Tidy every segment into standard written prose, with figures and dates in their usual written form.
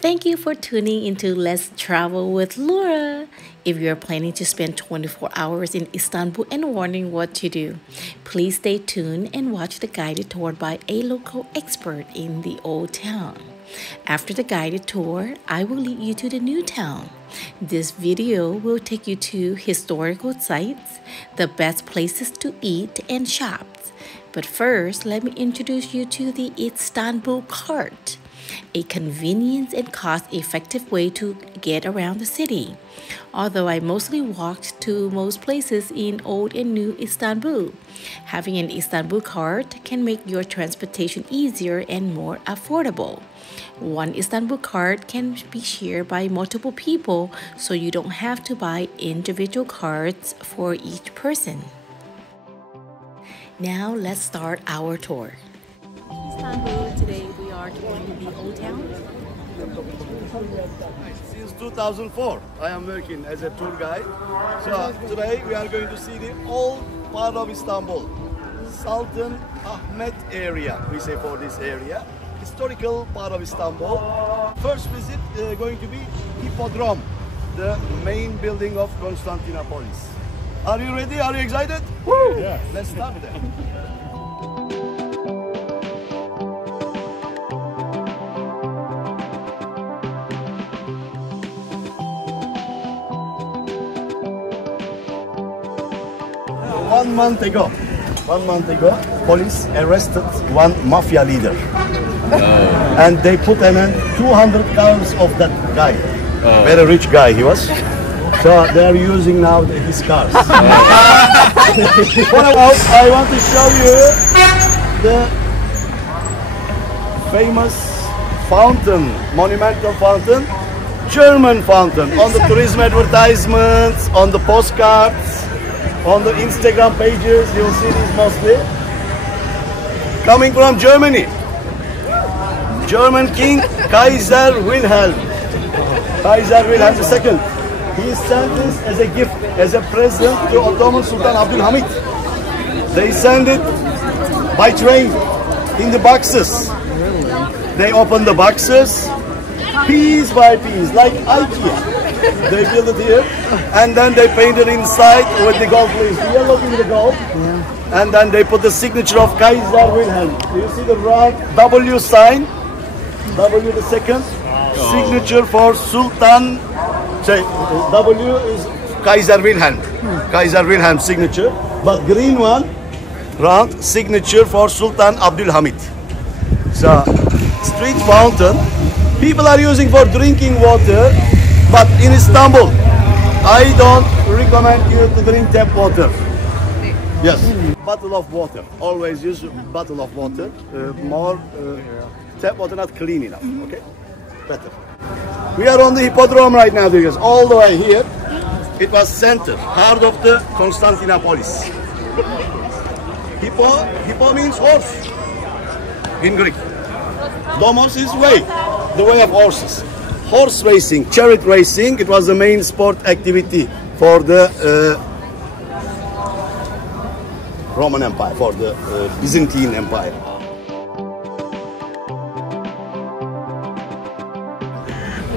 Thank you for tuning into Let's Travel with Laura. If you're planning to spend 24 hours in Istanbul and wondering what to do, please stay tuned and watch the guided tour by a local expert in the old town. After the guided tour, I will lead you to the new town. This video will take you to historical sites, the best places to eat and shop. But first, let me introduce you to the Istanbul cart, a convenient and cost-effective way to get around the city. Although I mostly walked to most places in old and new Istanbul, having an Istanbul cart can make your transportation easier and more affordable. One Istanbul cart can be shared by multiple people, so you don't have to buy individual carts for each person. Now let's start our tour. Istanbul, today we are touring the old town. Since 2004, I am working as a tour guide. So today we are going to see the old part of Istanbul, Sultan Ahmet area, we say for this area. Historical part of Istanbul. First visit going to be Hippodrome, the main building of Constantinople. Are you ready? Are you excited? Woo! Yeah. Let's start with that. One month ago, police arrested one mafia leader. And they put him in 200 cars of that guy. Very rich guy he was. So they are using now his cars. I want to show you the famous fountain, monumental fountain, German fountain, on the tourism advertisements, on the postcards, on the Instagram pages. You'll see these mostly. Coming from Germany. German King Kaiser Wilhelm. Kaiser Wilhelm II. He sent this as a gift, as a present to Ottoman Sultan Abdülhamit. They send it by train in the boxes. They open the boxes piece by piece, like IKEA. They build it here, and then they paint it inside with the gold leaves, the yellow in the gold. And then they put the signature of Kaiser Wilhelm. Do you see the round W sign? W the second. Signature for Sultan. W is Kaiser Wilhelm. Kaiser Wilhelm signature. But green one, round, signature for Sultan Abdülhamit. So, street fountain. People are using for drinking water. But in Istanbul, I don't recommend you to drink tap water. Yes, bottle of water. Always use bottle of water. Tap water not clean enough. Okay, better. We are on the Hippodrome right now, because all the way here, it was center, heart of the Constantinopolis. Hippo means horse in Greek. Domos is way, the way of horses. Horse racing, chariot racing, it was the main sport activity for the Roman Empire, for the Byzantine Empire.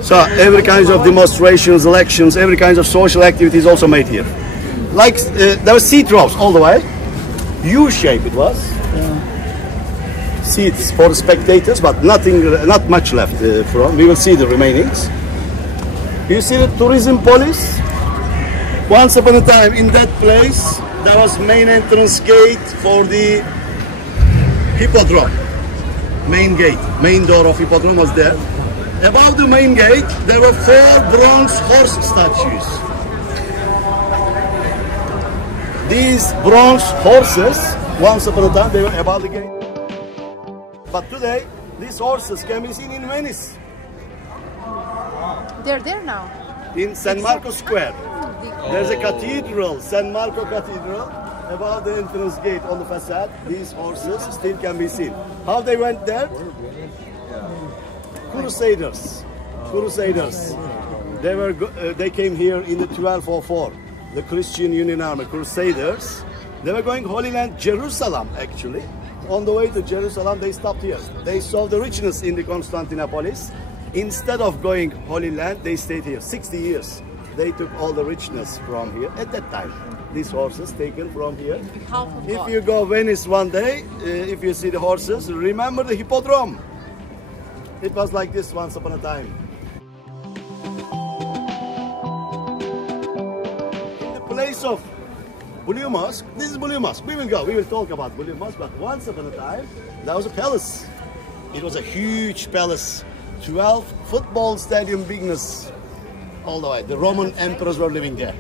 So every kind of demonstrations, elections, every kind of social activities also made here. Like there were seat rows all the way, U-shape it was. Seats for the spectators, but not much left from. We will see the remainings. You see the tourism police. Once upon a time, in that place, there was main entrance gate for the Hippodrome. Main gate, main door of Hippodrome was there. Above the main gate, there were 4 bronze horse statues. These bronze horses, once upon a time, they were above the gate. But today, these horses can be seen in Venice. They're there now. In San Marco Square. There's a cathedral, San Marco Cathedral, above the entrance gate on the facade. These horses still can be seen. How they went there? Crusaders. They came here in the 1204. The Christian Union Army, Crusaders. They were going Holy Land, Jerusalem actually. On the way to Jerusalem, they stopped here. They saw the richness in the Constantinopolis. Instead of going Holy Land, they stayed here 60 years. They took all the richness from here at that time. These horses taken from here. If you go Venice one day, if you see the horses, remember the hippodrome. It was like this once upon a time. In the place of Blue Mosque, this is Blue Mosque. We will talk about Blue Mosque, but once upon a time, there was a palace. It was a huge palace, 12 football stadium bigness. All the way, the Roman emperors were living there.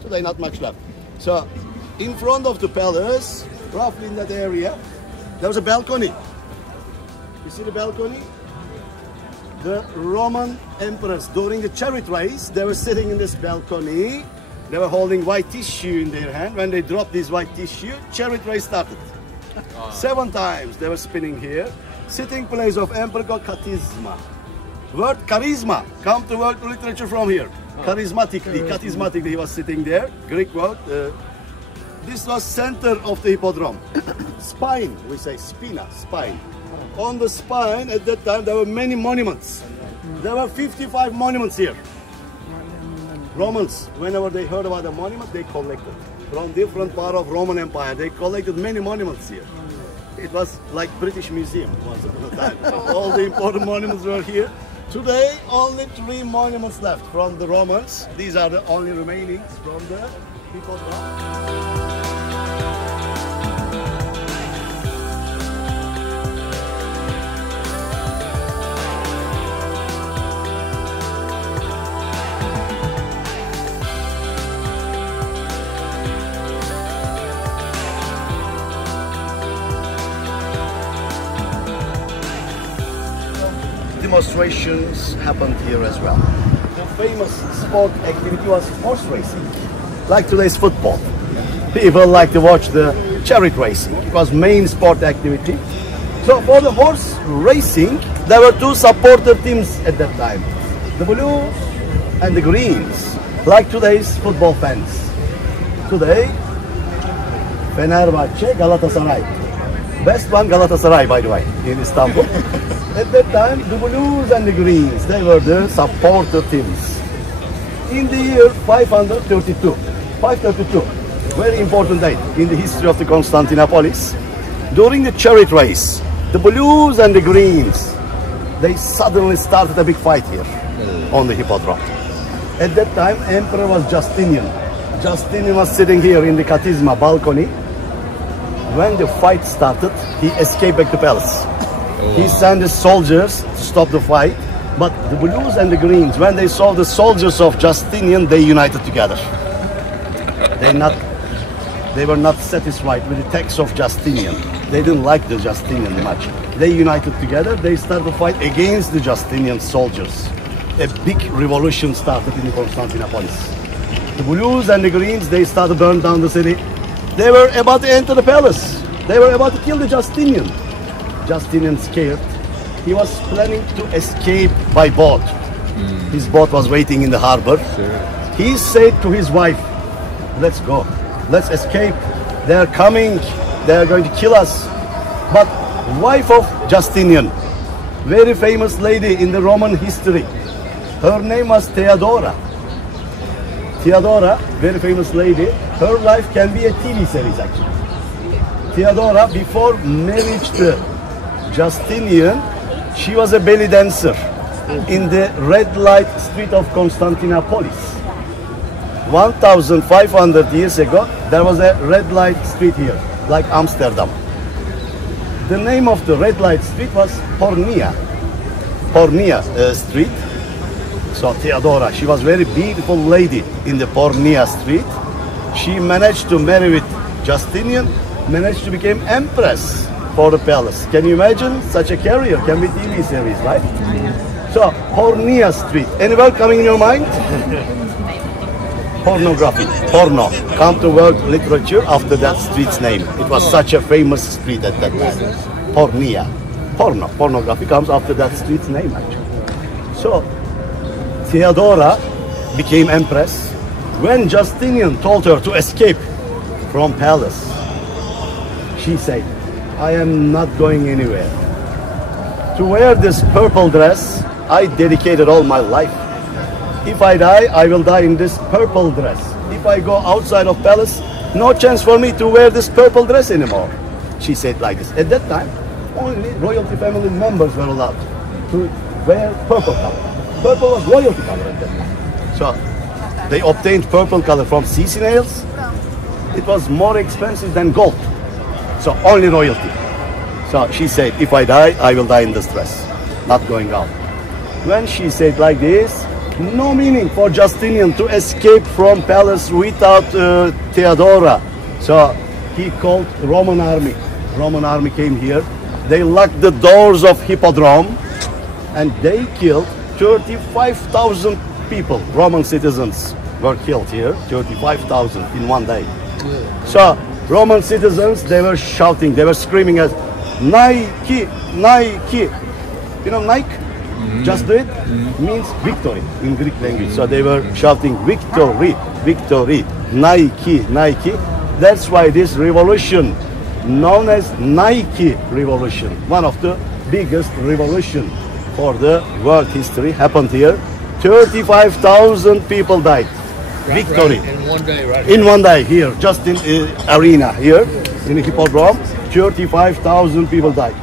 Today, not much left. So, in front of the palace, roughly in that area, there was a balcony. You see the balcony? The Roman emperors, during the chariot race, they were sitting in this balcony. They were holding white tissue in their hand. When they dropped this white tissue, chariot race started. 7 times they were spinning here. Sitting place of emperor called charisma. Word charisma come to word literature from here. Charismatically he was sitting there. Greek word. This was center of the hippodrome. Spine, we say spina, spine. On the spine at that time there were many monuments. There were 55 monuments here. Romans, whenever they heard about a monument, they collected. From different part of Roman Empire, they collected many monuments here. It was like British Museum once upon a time. All the important monuments were here. Today, only 3 monuments left from the Romans. These are the only remainings from the hippodrome. Demonstrations happened here as well. The famous sport activity was horse racing, like today's football. People like to watch the chariot racing. It was main sport activity. So for the horse racing, there were 2 supporter teams at that time. The blues and the greens, like today's football fans. Today, Fenerbahçe, Galatasaray. Best one Galatasaray, by the way, in Istanbul. At that time, the blues and the greens, they were the supporter teams. In the year 532, very important date in the history of the Constantinopolis, during the chariot race, the blues and the greens, they suddenly started a big fight here on the hippodrome. At that time, Emperor was Justinian. Justinian was sitting here in the Charisma balcony. When the fight started, he escaped back to palace. He sent his soldiers to stop the fight, but the blues and the greens, when they saw the soldiers of Justinian, they united together. They were not satisfied with the text of Justinian. They didn't like the Justinian much. They united together, they started to fight against the Justinian soldiers. A big revolution started in Constantinopolis. The blues and the greens, they started to burn down the city. They were about to enter the palace. They were about to kill the Justinian. Justinian scared. He was planning to escape by boat. His boat was waiting in the harbor. He said to his wife, let's go, let's escape. They're coming, they're going to kill us. But wife of Justinian, very famous lady in the Roman history, her name was Theodora. Theodora, very famous lady, her life can be a TV series actually. Theodora, before marriage to Justinian, she was a belly dancer in the red light street of Constantinopolis. 1,500 years ago, there was a red light street here, like Amsterdam. The name of the red light street was Pornia Street. So Theodora, she was very beautiful lady in the Pornia Street. She managed to marry with Justinian, managed to become empress for the palace. Can you imagine such a career? Can be TV series, right? So, Pornia Street. Any word coming in your mind? Pornography, porno. Come to world literature after that street's name. It was such a famous street at that time. Pornia. Pornography comes after that street's name actually. So, Theodora became empress. When Justinian told her to escape from palace, she said, I am not going anywhere. To wear this purple dress I dedicated all my life. If I die, I will die in this purple dress. If I go outside of palace, no chance for me to wear this purple dress anymore. She said like this. At that time, only royalty family members were allowed to wear purple color. Purple was royalty color at that time. So they obtained purple color from sea snails. It was more expensive than gold. So only royalty. So she said, if I die, I will die in this dress, not going out. When she said like this, no meaning for Justinian to escape from palace without Theodora. So he called Roman army. Roman army came here. They locked the doors of Hippodrome and they killed 35,000 people. Roman citizens were killed here, 35,000 in one day. So Roman citizens, they were shouting, they were screaming as Nike, Nike. You know Nike? Just do it means victory in Greek language. So they were shouting victory, victory, Nike, Nike. That's why this revolution, known as Nike Revolution, one of the biggest revolution for the world history, happened here. 35,000 people died. Victory. Right. In one day, right? In one day here, just in arena here, in Hippodrome, 35,000 people died.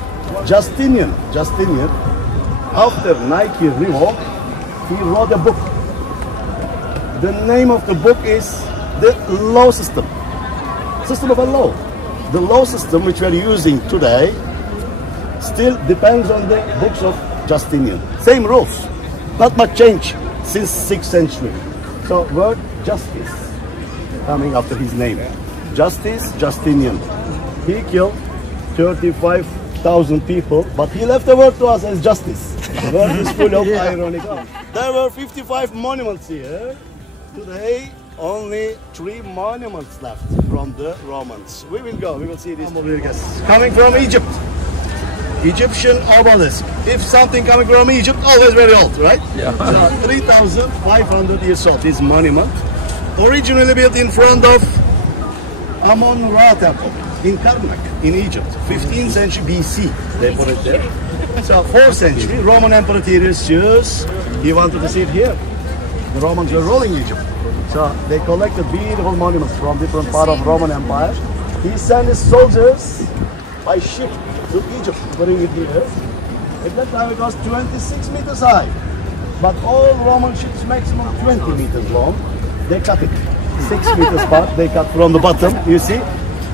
Justinian, after Nike revolt, he wrote a book. The name of the book is The Law System. System of a law. The law system which we are using today still depends on the books of Justinian. Same rules. Not much change since 6th century. So word justice coming after his name. Justice, Justinian. He killed 35,000 people, but he left a word to us as justice. The word is full of ironic. There were 55 monuments here. Today, only 3 monuments left from the Romans. We will go, we will see these. Coming from Egypt. Egyptian obelisk. If something coming from Egypt, always very old, right? Yeah. So 3,500 years old, this monument. Originally built in front of Amon-Ra temple in Karnak, in Egypt. 15th century BC, they put it there. So 4th century, Roman Emperor Theodosius, he wanted to see it here. The Romans were ruling Egypt. So they collected beautiful monuments from different parts of Roman Empire. He sent his soldiers by ship to Egypt to bring it here. At that time it was 26 meters high. But all Roman ships maximum 20 meters long. They cut it 6 meters apart. They cut from the bottom, you see.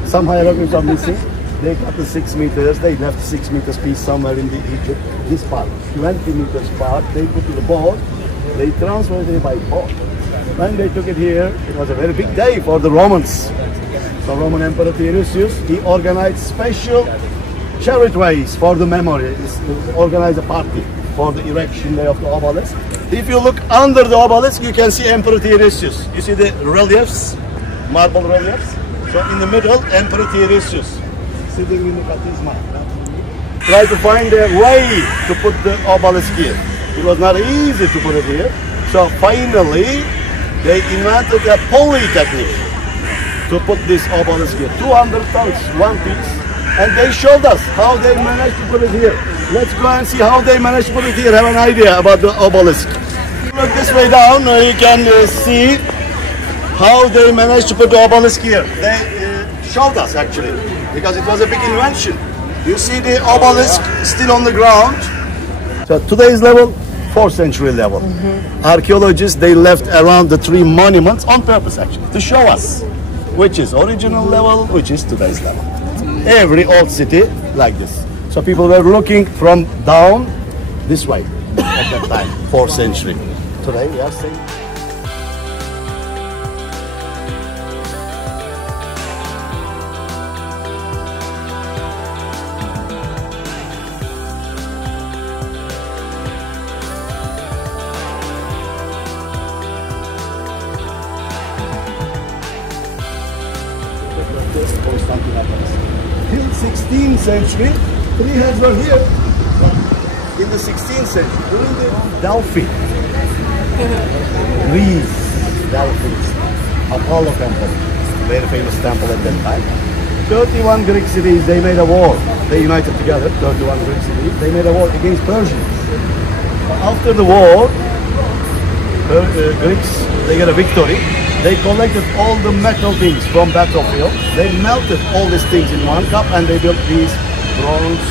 Some hieroglyphs are missing. They cut the 6 meters. They left 6 meters piece somewhere in the Egypt. This part, 20 meters apart. They put to the boat. They transferred it by boat. When they took it here, it was a very big day for the Romans. So Roman Emperor Theodosius, he organized special chariotways for the memory. He organized a party for the erection day of the obelisk. If you look under the obelisk, you can see Emperor Theodosius. You see the reliefs, marble reliefs. So in the middle, Emperor Theodosius sitting in the baptismal. Try to find a way to put the obelisk here. It was not easy to put it here. So finally, they invented a pulley technique to put this obelisk here. 200 tons, one piece. And they showed us how they managed to put it here. Let's go and see how they managed to put it here. Have an idea about the obelisk. Look this way down, you can see how they managed to put the obelisk here. They showed us actually, because it was a big invention. You see the obelisk still on the ground. So today's level, 4th century level. Archaeologists, they left around the 3 monuments on purpose actually, to show us which is original level, which is today's level. Every old city like this. So people were looking from down this way at that time, 4th century. Today we are seeing. Till 16th century, 3 heads were here. In the 16th century, during the Delphi, Greece, Delphi, Apollo temple, very famous temple at that time. 31 Greek cities, they made a war. They united together, 31 Greek cities. They made a war against Persians. After the war, Greeks, they got a victory. They collected all the metal things from battlefield. They melted all these things in one cup and they built these bronze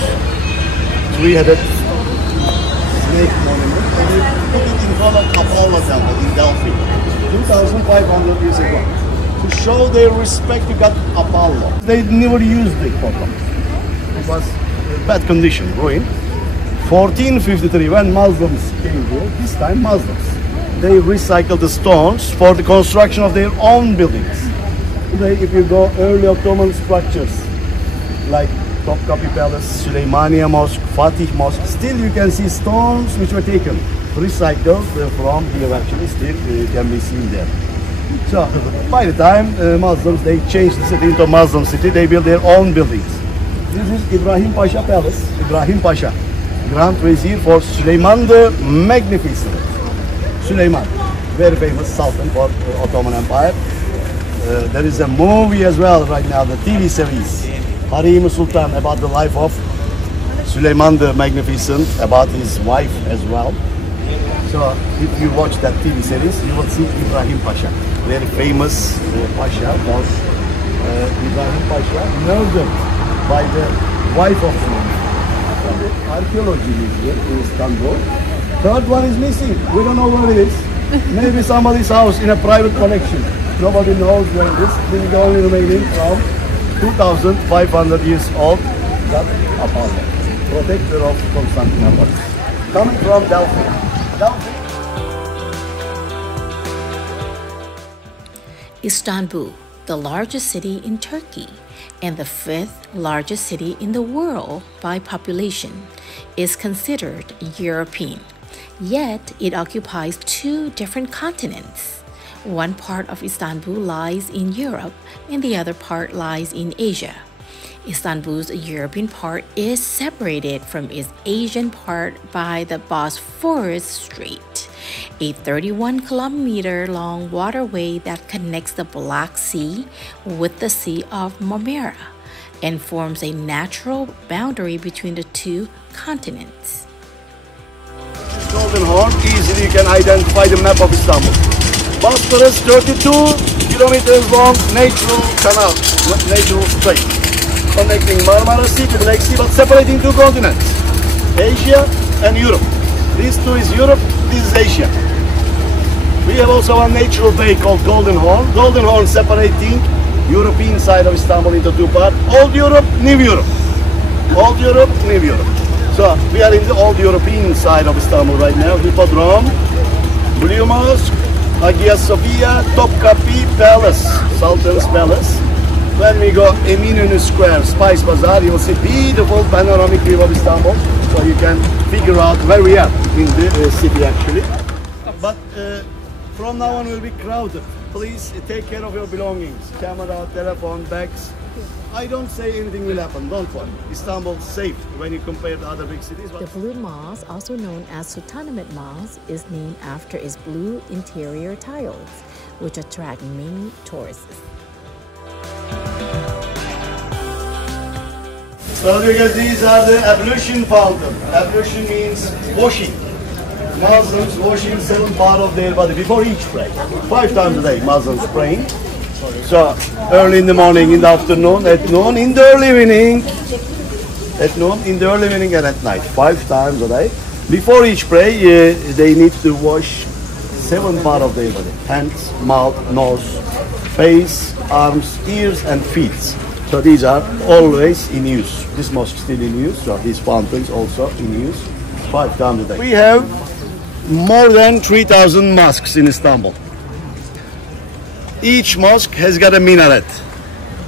three-headed snake monument. And they put it in front of Apollo temple in Delphi, 2,500 years ago, to show their respect to God Apollo. They never used it for them. It was bad condition, ruined. 1453, when Muslims came here, this time Muslims, they recycled the stones for the construction of their own buildings. Today, if you go early Ottoman structures like Topkapi Palace, Süleymaniye Mosque, Fatih Mosque, still you can see stones which were taken, recycled from here actually, still can be seen there. So, by the time Muslims, they changed the city into a Muslim city, they built their own buildings. This is Ibrahim Pasha Palace, Ibrahim Pasha, Grand Vizier for Süleyman the Magnificent. Süleyman, very famous Sultan for Ottoman Empire. There is a movie as well right now, the TV series, Harim Sultan, about the life of Süleyman the Magnificent, about his wife as well. So if you watch that TV series, you will see Ibrahim Pasha, very famous Pasha, was Ibrahim Pasha, murdered by the wife of Süleyman. Archaeology museum in Istanbul. Third one is missing. We don't know where it is. Maybe somebody's house in a private collection. Nobody knows where it is. This is the only remaining from 2,500 years old. That Apollo, protector of Constantinople, coming from Delphi. Istanbul, the largest city in Turkey and the fifth largest city in the world by population, is considered European. Yet it occupies two different continents. One part of Istanbul lies in Europe and the other part lies in Asia. Istanbul's European part is separated from its Asian part by the Bosphorus Strait, a 31-kilometer-long waterway that connects the Black Sea with the Sea of Marmara and forms a natural boundary between the two continents. This golden horn, easily you can identify the map of Istanbul. Bosphorus, 32 kilometers long natural canal, natural strait, connecting Marmara Sea to Black Sea, but separating two continents, Asia and Europe. This two is Europe, this is Asia. We have also a natural bay called Golden Horn. Golden Horn separating European side of Istanbul into two parts, Old Europe, New Europe. Old Europe, New Europe. So we are in the Old European side of Istanbul right now. Hippodrome, Blue Mosque, Hagia Sophia, Topkapi Palace, Sultan's Palace. When we go Eminönü Square, Spice Bazaar, you will see beautiful panoramic view of Istanbul. So you can figure out where we are in the city actually. But from now on will be crowded. Please take care of your belongings, camera, telephone, bags. I don't say anything will happen, don't worry. Istanbul's safe when you compare to other big cities. The Blue Mosque, also known as Sultanahmet Mosque, is named after its blue interior tiles, which attract many tourists. So because these are the ablution fountain. Ablution means washing. Muslims washing 7 parts of their body before each prayer. 5 times a day Muslims praying. So early in the morning, in the afternoon, at noon, in the early evening. At noon, in the early evening and at night. 5 times a day. Before each prayer, they need to wash 7 parts of their body. Hands, mouth, nose, face, arms, ears and feet. So these are always in use. This mosque is still in use, so these fountains also in use 5 times a day. We have more than 3,000 mosques in Istanbul. Each mosque has got a minaret,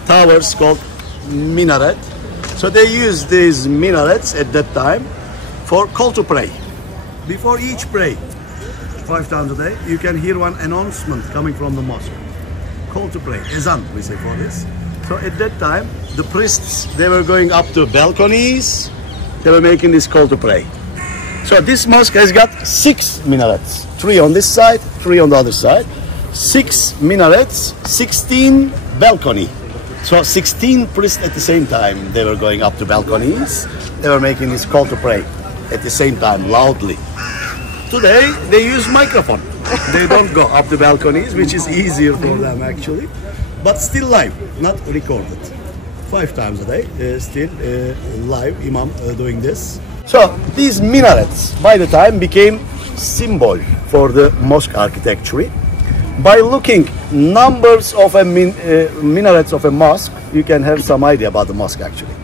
towers called minaret. So they use these minarets at that time for call to pray. Before each pray, 5 times a day, you can hear one announcement coming from the mosque. Call to pray, ezan we say for this. So at that time, the priests, they were going up to balconies, they were making this call to pray. So this mosque has got 6 minarets, 3 on this side, 3 on the other side. 6 minarets, 16 balcony. So 16 priests at the same time, they were going up to balconies, they were making this call to pray at the same time, loudly. Today they use microphone. They don't go up the balconies, which is easier for them actually. But still live, not recorded. 5 times a day, still live, Imam doing this. So these minarets, by the time, became symbol for the mosque architecture. By looking numbers of minarets of a mosque, you can have some idea about the mosque actually.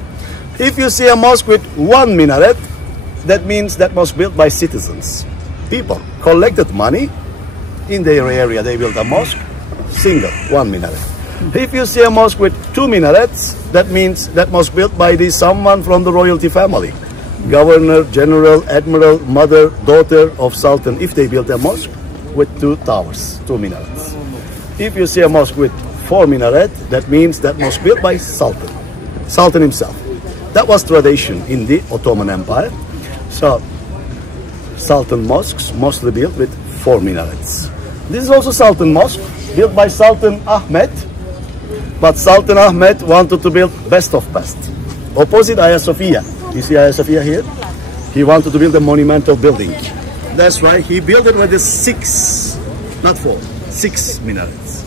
If you see a mosque with 1 minaret, that means that mosque built by citizens. People collected money in their area, they built a mosque, single, 1 minaret. If you see a mosque with 2 minarets, that means that mosque built by someone from the royalty family. Governor, general, admiral, mother, daughter of sultan, if they built a mosque with 2 towers, 2 minarets. If you see a mosque with 4 minaret, that means that mosque built by sultan, sultan himself. That was tradition in the Ottoman Empire. So, sultan mosques mostly built with 4 minarets. This is also sultan mosque, built by Sultan Ahmed. But Sultan Ahmed wanted to build best of best. Opposite Hagia Sophia. You see Hagia Sophia here? He wanted to build a monumental building. That's right, he built it with the 6, not 4, 6 minarets.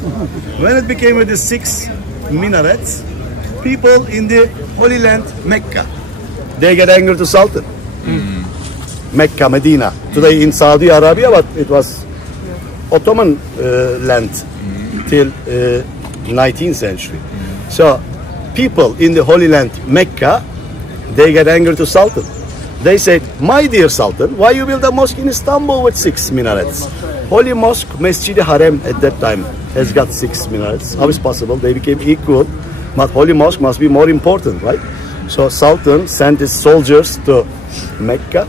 When it became with the 6 minarets, people in the Holy Land, Mecca, they get angry to Sultan. Mecca, Medina. Today in Saudi Arabia, but it was Ottoman land till 19th century. So people in the Holy Land, Mecca, they get angry to Sultan. They said, my dear Sultan, why you build a mosque in Istanbul with 6 minarets? Holy Mosque, Masjid Harem at that time has got 6 minarets. How is possible? They became equal, but Holy Mosque must be more important, right? So Sultan sent his soldiers to Mecca.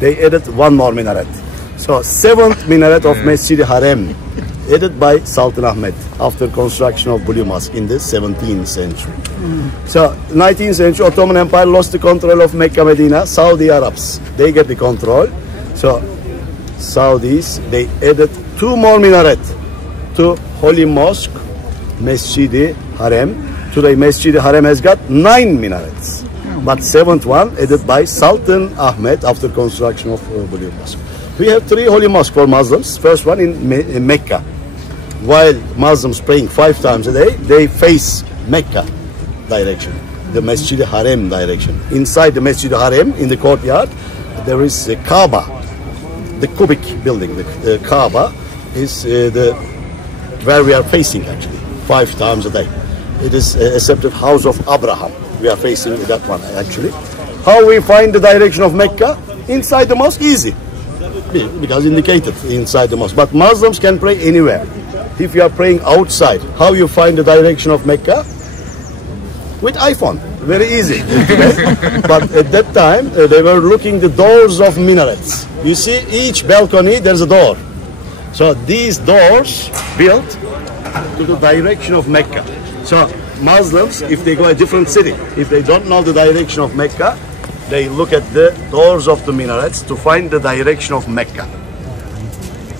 They added 1 more minaret. So 7th minaret of Masjid Harem, added by Sultan Ahmed after construction of Blue Mosque in the 17th century. So 19th century, Ottoman Empire lost the control of Mecca, Medina. Saudi Arabs, they get the control. So Saudis, they added 2 more minaret to Holy Mosque, Masjid Harem. Today Masjid Harem has got 9 minarets. But 7th one added by Sultan Ahmed after construction of Blue Mosque. We have 3 holy mosques for Muslims. First one in Mecca. While Muslims praying 5 times a day, they face Mecca direction, the Masjid Harem direction. Inside the Masjid Harem, in the courtyard, there is a Kaaba, the cubic building. The Kaaba is where we are facing actually 5 times a day. It is a accepted house of Abraham. We are facing that one actually. How we find the direction of Mecca? Inside the mosque, easy. Because indicated inside the mosque. But Muslims can pray anywhere. If you are praying outside, how you find the direction of Mecca? With iPhone. Very easy. But at that time, they were looking the doors of minarets. You see, each balcony, there's a door. So these doors built to the direction of Mecca. So Muslims, if they go a different city, if they don't know the direction of Mecca, they look at the doors of the minarets to find the direction of Mecca.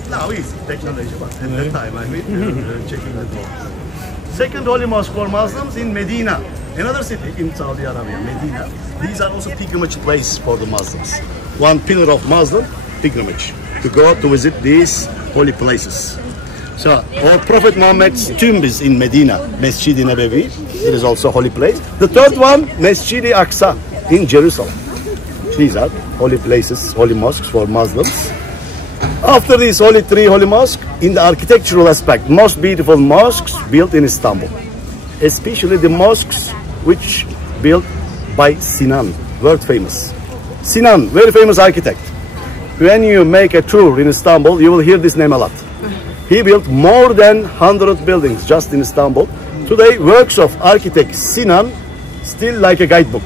Now easy technology, but at that time, I mean, checking the doors. Second holy mosque for Muslims in Medina, another city in Saudi Arabia, Medina. These are also pilgrimage places for the Muslims. One pillar of Muslim pilgrimage to go to visit these holy places. So our Prophet Muhammad's tomb is in Medina, Masjid Nabawi. It is also a holy place. The third one, Masjid Aqsa in Jerusalem. These are holy places, holy mosques for Muslims. After these 3 holy mosques, in the architectural aspect, most beautiful mosques built in Istanbul. Especially the mosques which built by Sinan, world famous. Sinan, very famous architect. When you make a tour in Istanbul, you will hear this name a lot. He built more than 100 buildings just in Istanbul. Today, works of architect Sinan still like a guidebook.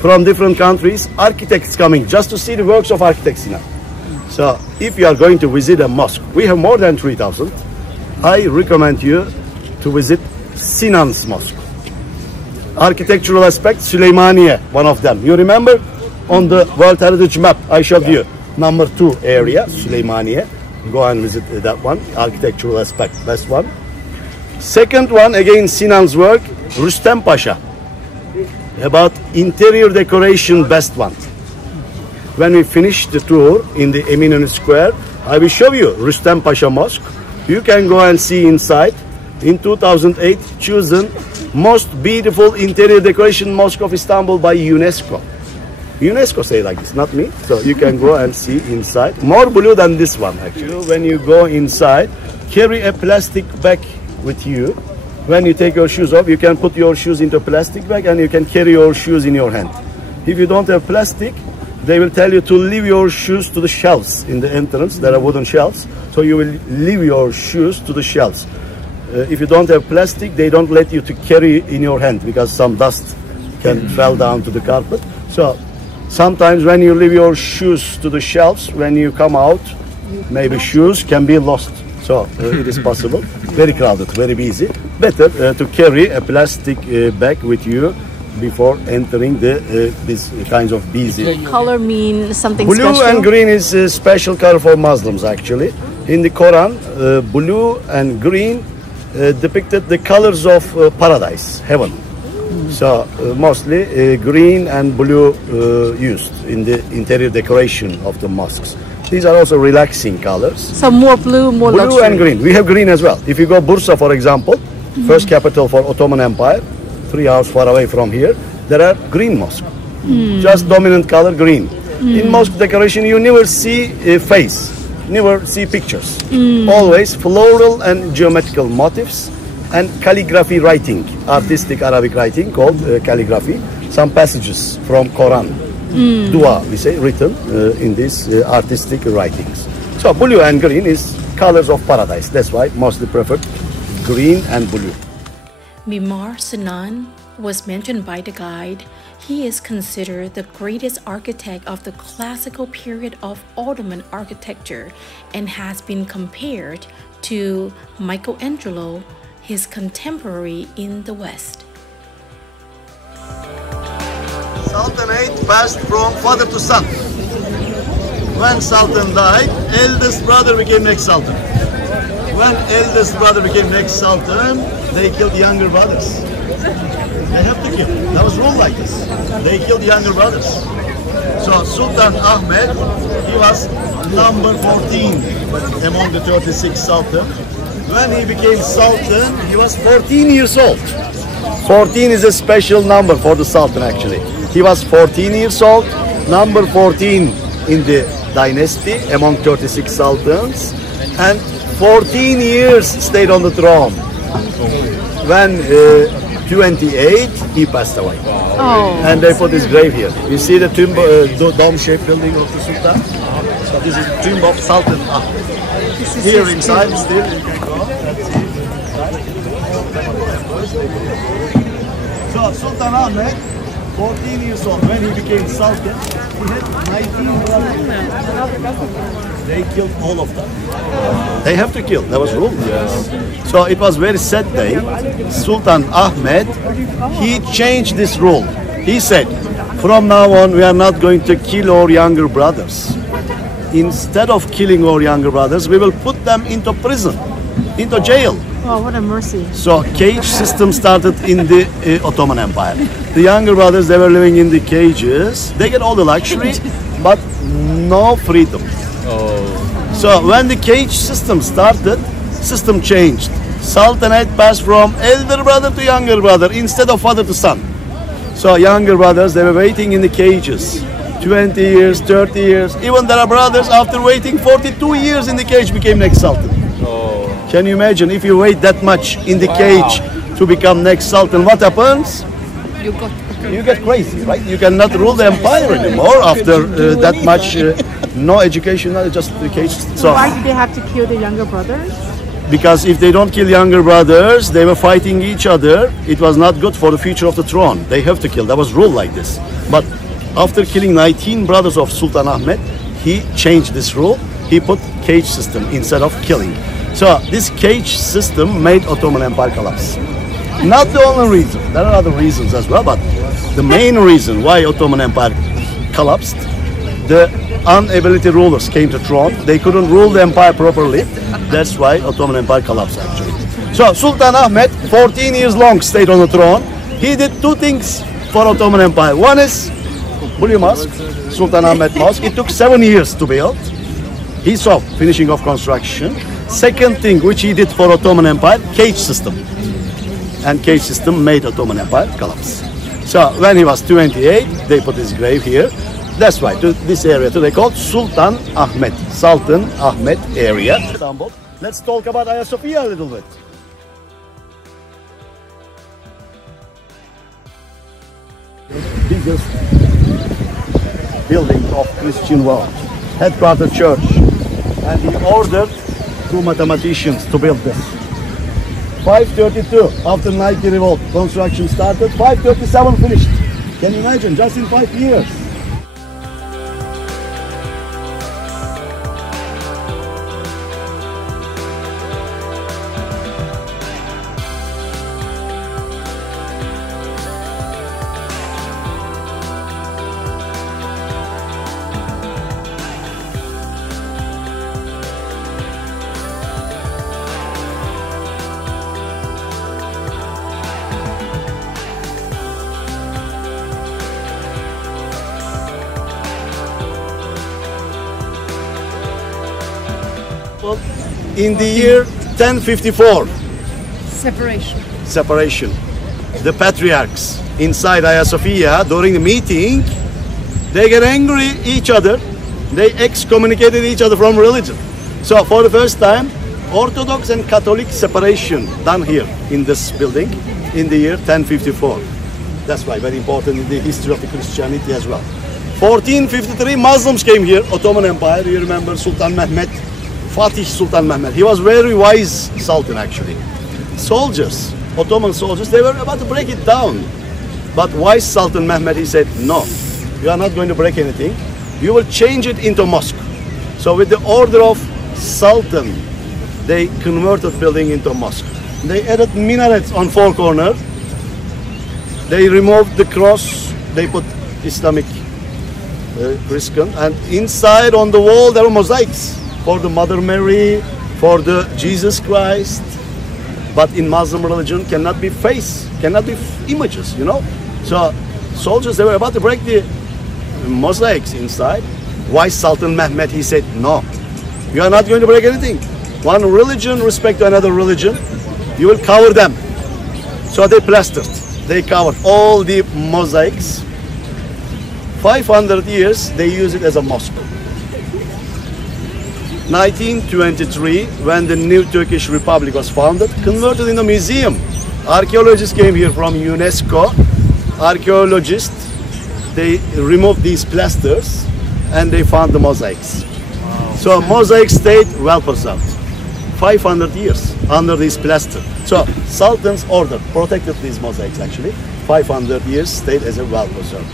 From different countries, architects coming just to see the works of architect Sinan. So, if you are going to visit a mosque, we have more than 3,000. I recommend you to visit Sinan's mosque. Architectural aspect, Süleymaniye, one of them. You remember on the World Heritage map I showed you, number 2 area, Süleymaniye. Go and visit that one, architectural aspect, best one. Second one, again Sinan's work, Rüstem Pasha. About interior decoration, best one. when we finish the tour in the Eminönü Square, I will show you Rüstem Paşa Mosque. You can go and see inside. In 2008, chosen most beautiful interior decoration mosque of Istanbul by UNESCO. UNESCO say like this, not me. So you can go and see inside. More blue than this one actually. When you go inside, carry a plastic bag with you. When you take your shoes off, you can put your shoes into a plastic bag and you can carry your shoes in your hand. If you don't have plastic, they will tell you to leave your shoes to the shelves in the entrance. There are wooden shelves. So you will leave your shoes to the shelves. If you don't have plastic, they don't let you to carry in your hand because some dust can fall down to the carpet. So sometimes when you leave your shoes to the shelves, when you come out, maybe shoes can be lost. So it is possible. Very crowded, very busy. Better to carry a plastic bag with you before entering these kinds of busy. Color means something Blue special? and green is a special color for Muslims actually. In the Quran, blue and green depicted the colors of paradise, heaven. So mostly green and blue used in the interior decoration of the mosques. These are also relaxing colors. So more blue, more Blue luxury. and green. We have green as well. If you go Bursa, for example, first capital for Ottoman Empire, 3 hours far away from here, there are green mosques. Just dominant color green. In mosque decoration, you never see a face. Never see pictures. Always floral and geometrical motifs and calligraphy writing, artistic Arabic writing called calligraphy. Some passages from Quran, dua we say, written in these artistic writings. So blue and green is colors of paradise. That's why mostly preferred green and blue. Mimar Sinan was mentioned by the guide. He is considered the greatest architect of the classical period of Ottoman architecture and has been compared to Michelangelo, his contemporary in the West. Sultanate passed from father to son. When Sultan died, eldest brother became next Sultan. When eldest brother became next Sultan, they killed younger brothers. They have to kill. That was rule like this. They killed younger brothers. So Sultan Ahmed, he was number 14 among the 36 sultans. When he became sultan, he was 14 years old. 14 is a special number for the sultan actually. He was 14 years old, number 14 in the dynasty among 36 sultans, and 14 years stayed on the throne. When 28, he passed away. Oh. And they put his grave here. You see the tomb, dome-shaped building of the Sultan? So this is the tomb of Sultan Ahmed. Here inside still, you can go. So Sultan Ahmed, 14 years old, when he became Sultan, he had 19 brothers. They killed all of them. They have to kill. That was rule. Yes. So it was very sad day. Sultan Ahmed, he changed this rule. He said, from now on, we are not going to kill our younger brothers. Instead of killing our younger brothers, we will put them into prison, into jail. Oh, what a mercy. So cage system started in the Ottoman Empire. The younger brothers, they were living in the cages. They get all the luxury, but no freedom. So when the cage system started, system changed. Sultanate passed from elder brother to younger brother instead of father to son. So younger brothers, they were waiting in the cages. 20 years, 30 years. Even there are brothers after waiting 42 years in the cage became next sultan. Can you imagine if you wait that much in the cage to become next sultan, what happens? You get crazy, right? You cannot rule the empire anymore after that much no education, just the cage. So why did they have to kill the younger brothers? Because if they don't kill younger brothers, they were fighting each other. It was not good for the future of the throne. They have to kill. That was rule like this. But after killing 19 brothers of Sultan Ahmed, he changed this rule. He put cage system instead of killing. So this cage system made Ottoman Empire collapse. Not the only reason. There are other reasons as well, but the main reason why Ottoman Empire collapsed, the inability rulers came to throne. They couldn't rule the empire properly. That's why Ottoman Empire collapsed actually. So Sultan Ahmed, 14 years long, stayed on the throne. He did two things for Ottoman Empire. One is Blue Mosque, Sultan Ahmet Mosque. It took 7 years to build. He saw finishing of construction. Second thing which he did for Ottoman Empire, cage system. And cage system made Ottoman Empire collapse. So when he was 28, they put his grave here. That's why this area today called Sultan Ahmet area. Istanbul. Let's talk about Hagia Sophia a little bit. Biggest building of Christian world, headquarter church, and he ordered 2 mathematicians to build this. 532 after Nike revolt, construction started. 537 finished. Can you imagine? Just in 5 years. In the year 1054, separation. The patriarchs inside Hagia Sophia during the meeting, they get angry each other. They excommunicated each other from religion. So for the first time, Orthodox and Catholic separation done here in this building in the year 1054. That's why very important in the history of the Christianity as well. 1453 Muslims came here, Ottoman Empire. You remember Sultan Mehmet, Fatih Sultan Mehmet. He was very wise sultan actually. Soldiers, Ottoman soldiers, they were about to break it down. But wise Sultan Mehmet, he said, no, you are not going to break anything. You will change it into mosque. So with the order of Sultan, they converted building into mosque. They added minarets on 4 corners. They removed the cross. They put Islamic Christian. And inside on the wall there were mosaics for the Mother Mary, for the Jesus Christ. But in Muslim religion cannot be face, cannot be images, you know. So soldiers, they were about to break the mosaics inside. Wise Sultan Mehmet, he said, no, you are not going to break anything. One religion respect to another religion, you will cover them. So they plastered, they covered all the mosaics. 500 years they use it as a mosque. 1923, when the new Turkish Republic was founded, converted into a museum. Archaeologists came here from UNESCO. Archaeologists, they removed these plasters and they found the mosaics. Wow. So mosaics stayed well preserved. 500 years under this plaster. So Sultan's order protected these mosaics actually. 500 years stayed as a well preserved.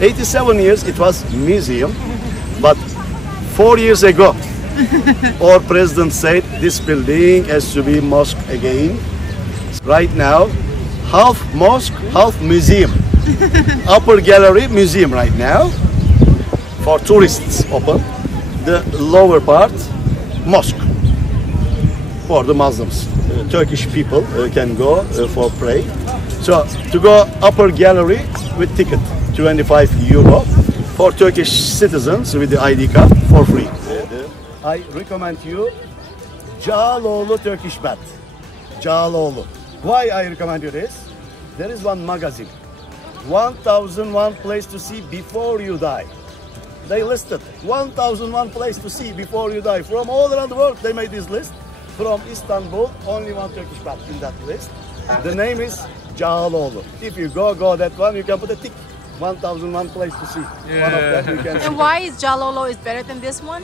87 years it was museum, but 4 years ago, our president said this building has to be mosque again. Right now, half mosque, half museum. Upper gallery, museum right now. For tourists open. The lower part, mosque. For the Muslims. Turkish people can go for pray. So, to go upper gallery with ticket, 25 euro. For Turkish citizens with the ID card, for free. I recommend you Cağaloğlu Turkish bath. Cağaloğlu. Why I recommend you this? There is one magazine. 1001 place to see before you die. They listed 1001 place to see before you die. From all around the world they made this list. From Istanbul, only one Turkish bath in that list. The name is Cağaloğlu. If you go that one, you can put a tick. 1001 place to see. Yeah. One of them you can see. And why is Cağaloğlu is better than this one?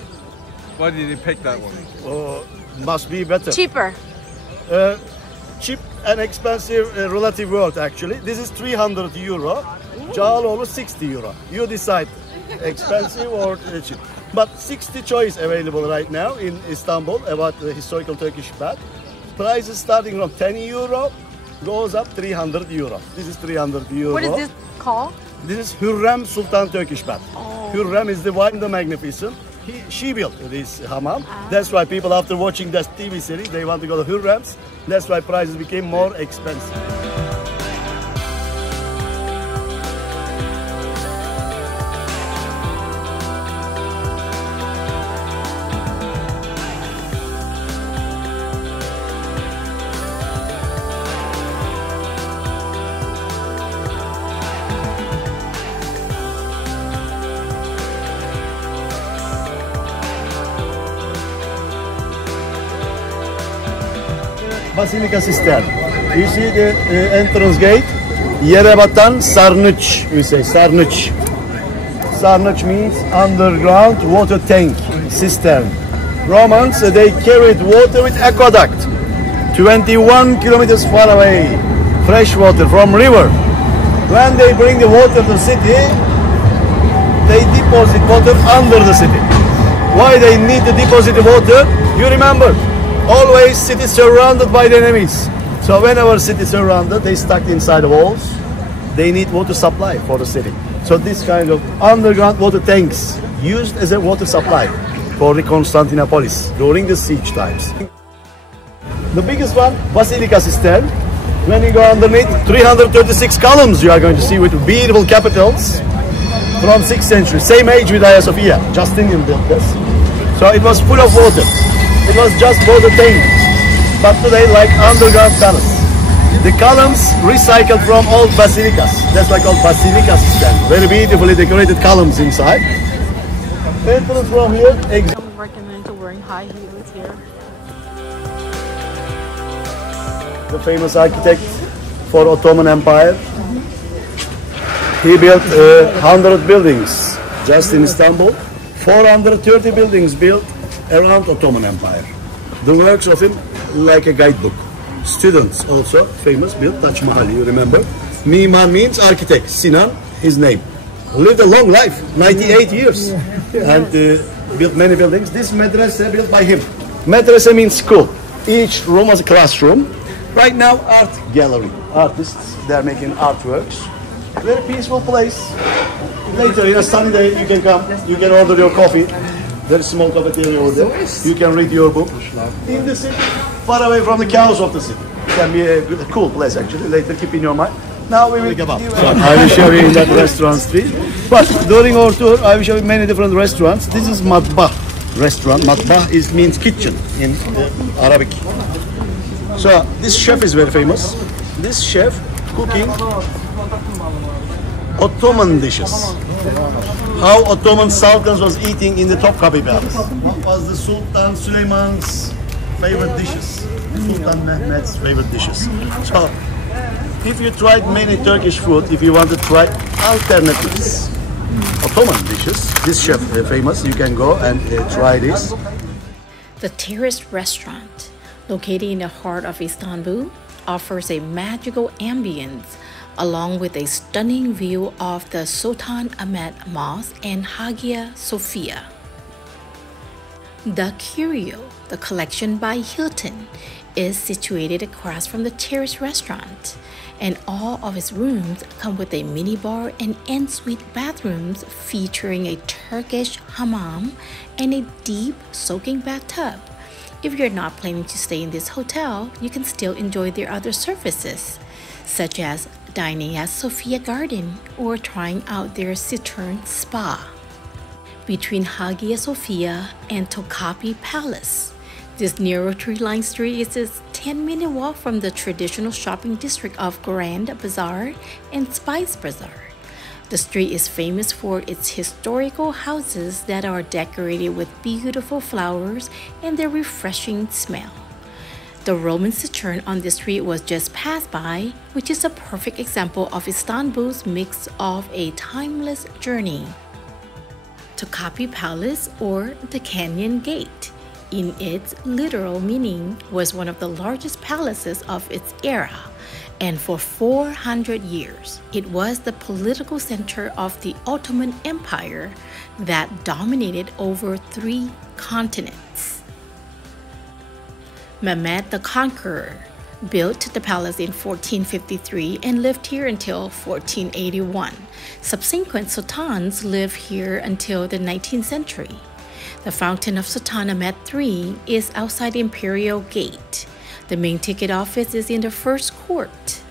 Why did you pick that one? Must be better. Cheaper. Cheap and expensive relative word actually. This is 300 euro. Cağaloğlu 60 euro. You decide expensive or cheap. But 60 choice available right now in Istanbul about the historical Turkish bath. Price is starting from 10 euro, goes up 300 euro. This is 300 euro. What is this called? This is Hürrem Sultan Turkish bath. Oh. Hürrem is the one, the magnificent. She built this hammam. That's why people after watching that TV series, they want to go to Hürrem's. That's why prices became more expensive. Basilica cistern. You see the entrance gate? Yere batan sarnıç, we say sarnıç. Sarnıç means underground water tank, cistern. Romans, they carried water with aqueduct, 21 kilometers far away, fresh water from river. When they bring the water to the city, they deposit water under the city. Why they need to deposit the water? You remember, always city surrounded by the enemies. So whenever city is surrounded, they stuck inside the walls. They need water supply for the city. So this kind of underground water tanks used as a water supply for the Constantinopolis during the siege times. The biggest one, Basilica cistern. When you go underneath, 336 columns you are going to see with beautiful capitals from 6th century. Same age with Hagia Sophia. Justinian built this. So it was full of water. It was just water tank. But today, like underground palace. The columns recycled from old basilicas. That's why called basilica cistern. Very beautifully decorated columns inside. Entrance from here. I would recommend wearing high heels here. The famous architect for Ottoman Empire. He built 100 buildings just in Istanbul. 430 buildings built around Ottoman Empire. The works of him like a guidebook. Students also famous built Taj Mahal, you remember? Mimar means architect. Sinan, his name. Lived a long life, 98 years. And built many buildings. This madrasa built by him. Madrasa means school. Each room was a classroom. Right now, art gallery. Artists, they are making artworks. Very peaceful place. Later, in a sunny day, you can come. You can order your coffee. Very small cafeteria over there. You can read your book. In the city, far away from the chaos of the city. It can be a cool place actually. Later, keep in your mind. Now we will I will show you in that restaurant street. But during our tour, I will show you many different restaurants. This is matbah restaurant. Matbah means kitchen in Arabic. So this chef is very famous. This chef cooking Ottoman dishes. How Ottoman sultans was eating in the Topkapi Palace. What was the Sultan Süleyman's favorite dishes? Sultan Mehmet's favorite dishes. So if you tried many Turkish food, if you want to try alternatives, Ottoman dishes, this chef famous, you can go and try this. The Terrace Restaurant, located in the heart of Istanbul, offers a magical ambience along with a stunning view of the Sultan Ahmet Mosque and Hagia Sophia. The Curio, the collection by Hilton, is situated across from the Terrace Restaurant, and all of its rooms come with a minibar and en-suite bathrooms featuring a Turkish hammam and a deep soaking bathtub. If you're not planning to stay in this hotel, you can still enjoy their other services, such as dining at Sophia Garden or trying out their Citern Spa. Between Hagia Sophia and Topkapi Palace, this narrow tree-lined street is a 10-minute walk from the traditional shopping district of Grand Bazaar and Spice Bazaar. The street is famous for its historical houses that are decorated with beautiful flowers and their refreshing smell. The Roman Citern on the street was just passed by, which is a perfect example of Istanbul's mix of a timeless journey. Topkapi Palace, or the Canyon Gate, in its literal meaning, was one of the largest palaces of its era, and for 400 years, it was the political center of the Ottoman Empire that dominated over 3 continents. Mehmed the Conqueror built the palace in 1453 and lived here until 1481. Subsequent sultans lived here until the 19th century. The Fountain of Sultan Ahmed III is outside the Imperial Gate. The main ticket office is in the first court.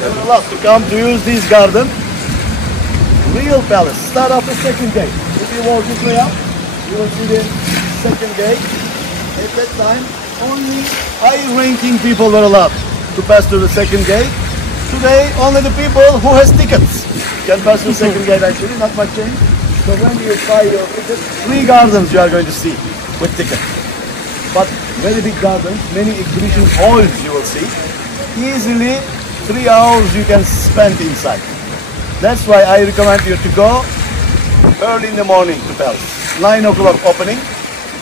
There's a lot to come to use this garden. Real palace. Start off the second gate. If you walk this way up, you will see the second gate. At that time, only high-ranking people were allowed to pass through the second gate. Today, only the people who has tickets can pass through the second gate actually, not much change. So when you buy your ticket, 3 gardens you are going to see with ticket. But very big gardens, many exhibition halls you will see. Easily 3 hours you can spend inside. That's why I recommend you to go early in the morning to Palace. 9 o'clock opening,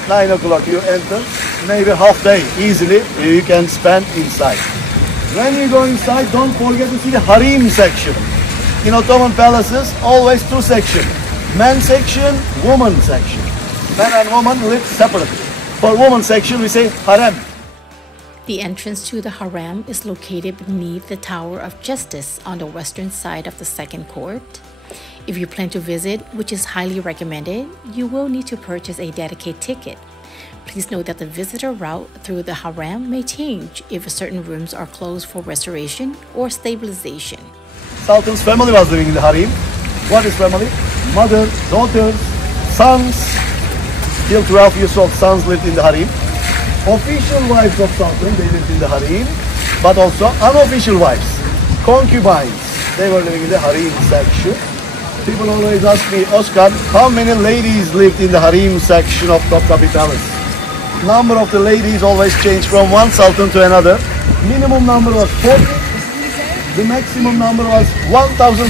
9 o'clock you enter, maybe half day easily you can spend inside. When you go inside, don't forget to see the harem section. In Ottoman palaces, always 2 sections. Men section, woman section. Men and woman live separately. For woman section, we say harem. The entrance to the harem is located beneath the Tower of Justice on the western side of the second court. If you plan to visit, which is highly recommended, you will need to purchase a dedicated ticket. Please note that the visitor route through the harem may change if certain rooms are closed for restoration or stabilization. Sultan's family was living in the harem. What is family? Mother, daughters, sons. Till 12 years old sons lived in the harem. Official wives of Sultan, they lived in the harem, but also unofficial wives, concubines, they were living in the harem section. People always ask me, Oscar, how many ladies lived in the harem section of Topkapi Palace? Number of the ladies always changed from one sultan to another. Minimum number was 40. The maximum number was 1,500.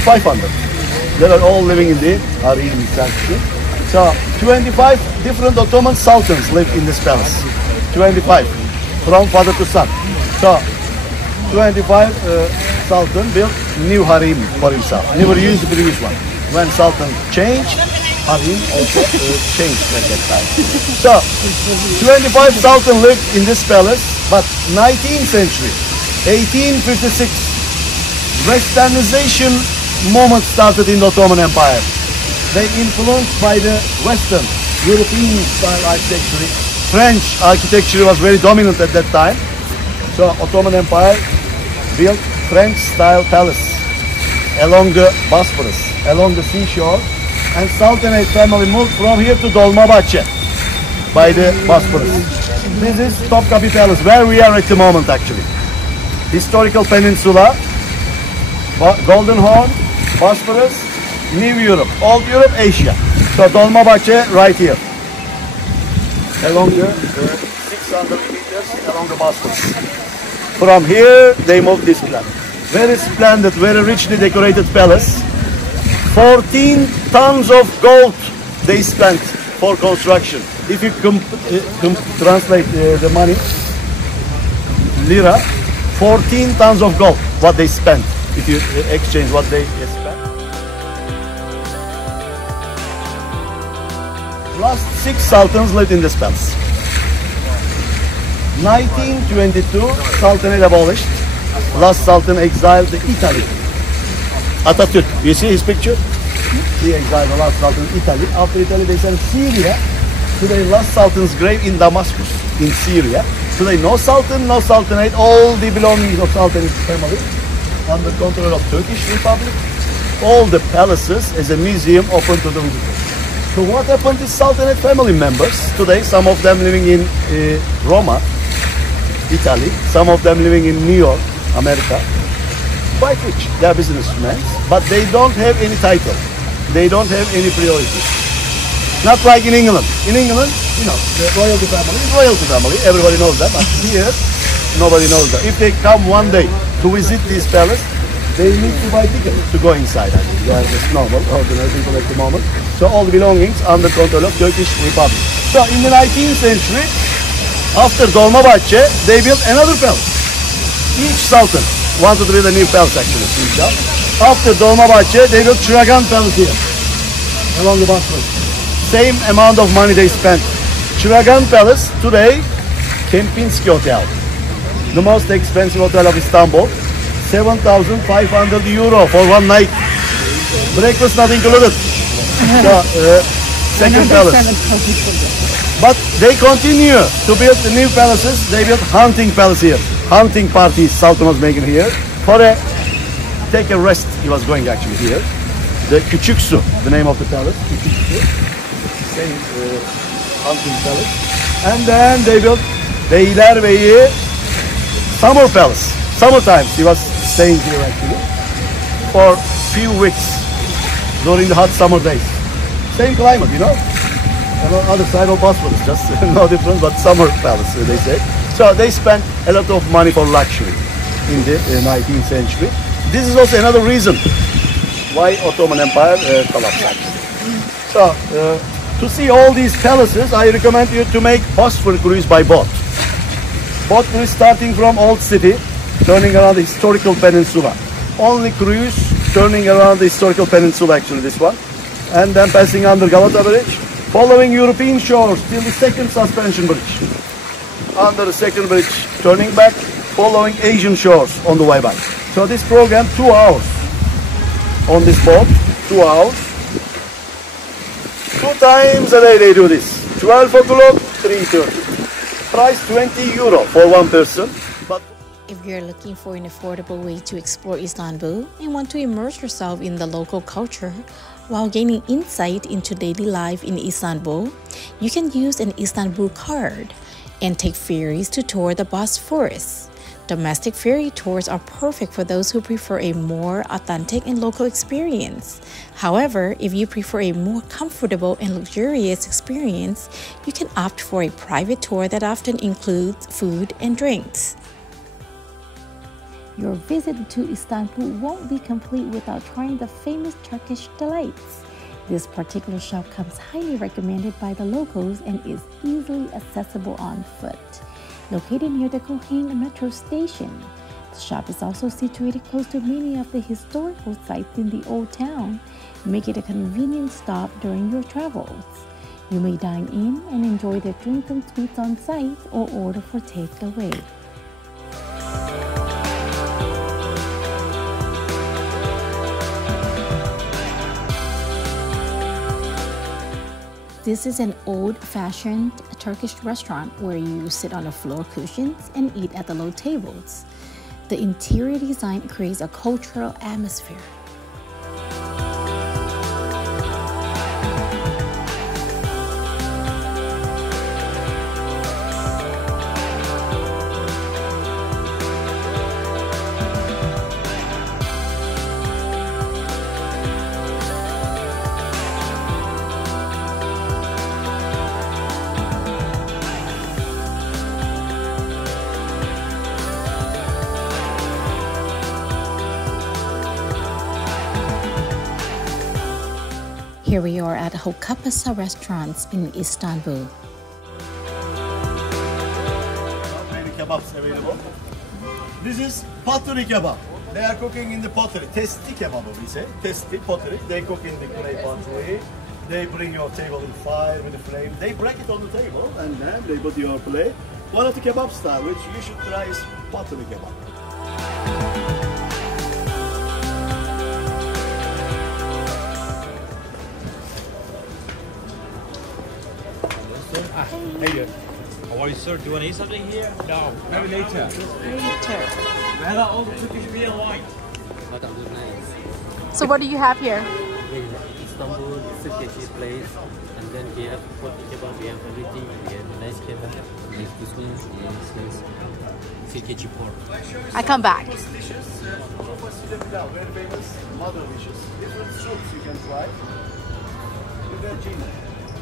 They were all living in the harem section. So 25 different Ottoman sultans lived in this palace. 25 from father to son. So 25 sultan built new harem for himself. Never used the previous one. When sultan changed, harem also changed at that time. So 25 sultan lived in this palace, but 19th century, 1856, Westernization moment started in the Ottoman Empire. They influenced by the Western, European style architecture. French architecture was very dominant at that time. So Ottoman Empire built French style palace along the Bosphorus, along the seashore. And Sultanate family moved from here to Dolmabahce by the Bosporus. This is Topkapi Palace, where we are at the moment actually. Historical peninsula, Golden Horn, Bosporus, New Europe, Old Europe, Asia. So Dolmabahce right here. Along the 600 meters along the Bosphorus. From here they moved this plan. Very splendid, very richly decorated palace. 14 tons of gold they spent for construction. If you translate the money, lira, 14 tons of gold, what they spent, if you exchange what they spent. Last 6 sultans lived in this palace. 1922, Sultanate abolished. Last sultan exiled to Italy. Atatürk, you see his picture? He exiled the last sultan in Italy. After Italy, they sent Syria. Today, last sultan's grave in Damascus, in Syria. Today, no sultan, no sultanate, all the belongings of Sultanate family under control of Turkish Republic. All the palaces as a museum open to the visitors. So what happened to Sultanate family members? Today, some of them living in Roma, Italy, some of them living in New York, America. Quite rich, they are businessmen, but they don't have any title. They don't have any priority. Not like in England. In England, you know, the royalty family is royalty family. Everybody knows that. But here, nobody knows that. If they come one day to visit this palace, they need to buy tickets to go inside. I mean, they are just normal, ordinary people at the moment. So all the belongings under control of Turkish Republic. So in the 19th century, after Dolmabahce, they built another palace. Each sultan wanted to build a new palace actually. After Dolmabahce, they built Churagan Palace here, along the Bosphorus. Same amount of money they spent. Churagan Palace, today, Kempinski Hotel. The most expensive hotel of Istanbul. 7,500 euro for one night. Breakfast not included. Second palace. But they continue to build the new palaces. They built hunting palace here. Hunting parties Sultan was making here. For a take a rest, he was going actually here. The Küçüksu, the name of the palace. Küçüksu. Same hunting palace. And then they built Beylerbeyi Summer Palace. Summertime, she was staying here actually for few weeks during the hot summer days. Same climate, you know. And on the other side of Bosphorus, just no different, but summer palace, they say. So they spent a lot of money for luxury in the 19th century. This is also another reason why Ottoman Empire collapsed actually. So, to see all these palaces, I recommend you to make Bosporus Cruise by boat. Boat cruise starting from Old City, turning around the historical peninsula. Only cruise turning around the historical peninsula actually, this one. And then passing under Galata Bridge, following European shores till the second suspension bridge. Under the second bridge, turning back, following Asian shores on the way back. So this program, 2 hours on this boat, 2 hours. 2 times a day they do this. 12 o'clock, 3:30. Price €20 for one person. But if you're looking for an affordable way to explore Istanbul and want to immerse yourself in the local culture while gaining insight into daily life in Istanbul, you can use an Istanbul card and take ferries to tour the Bosphorus. Domestic ferry tours are perfect for those who prefer a more authentic and local experience. However, if you prefer a more comfortable and luxurious experience, you can opt for a private tour that often includes food and drinks. Your visit to Istanbul won't be complete without trying the famous Turkish delights. This particular shop comes highly recommended by the locals and is easily accessible on foot. Located near the Kohen metro station, the shop is also situated close to many of the historical sites in the old town, making it a convenient stop during your travels. You may dine in and enjoy their drinks and sweets on site or order for takeaway. This is an old-fashioned Turkish restaurant where you sit on the floor cushions and eat at the low tables. The interior design creates a cultural atmosphere. Here we are at Hocapaşa restaurants in Istanbul. Many kebabs available. This is pottery kebab. They are cooking in the pottery. Testi kebab, we say. Testi pottery. They cook in the clay pottery. They bring your table in fire with the flame. They break it on the table and then they put your plate. One of the kebab style which you should try is pottery kebab. Hey, how are you, sir? Do you want to eat something here? No, maybe later. Where are all the Turkish beer and wine? So what do you have here? In Istanbul, Sirkeci place, and then we have hot kebab, we have everything, we have nice kebab. Like this one is Sirkeci pork. I come back. Dishes, very famous mother dishes. Different soups you can try.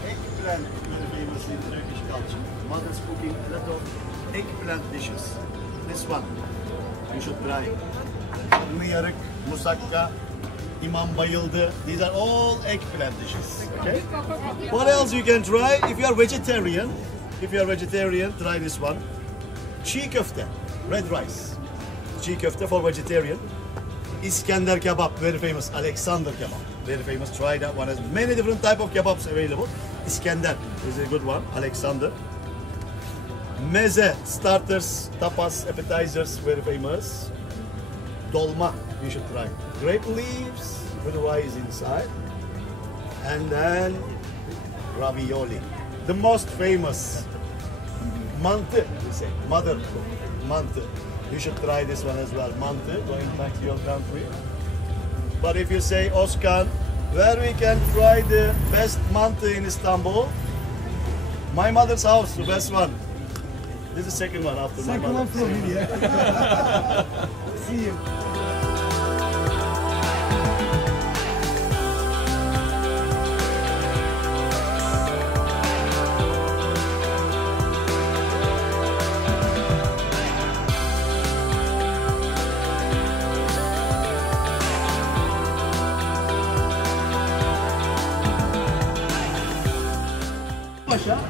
Eggplant, very famous in Turkish culture. Mother's cooking a lot of eggplant dishes. This one you should try. Yarık, musakka, imam bayıldı. These are all eggplant dishes. Okay. What else you can try? If you are vegetarian, try this one. Çiğ köfte, red rice. Çiğ köfte for vegetarian. Iskender kebab, very famous. Alexander kebab, very famous. Try that one. Has many different type of kebabs available. Iskender is a good one. Alexander. Meze, starters, tapas, appetizers, very famous. Dolma, you should try. Grape leaves with rice inside. And then ravioli. The most famous, mantı, we say, mother cook, mantı. You should try this one as well, mantı, going back to your country. But if you say, Oskan, where we can try the best mantı in Istanbul? My mother's house, the best one. This is the second one after my Second mother. one from India. See you.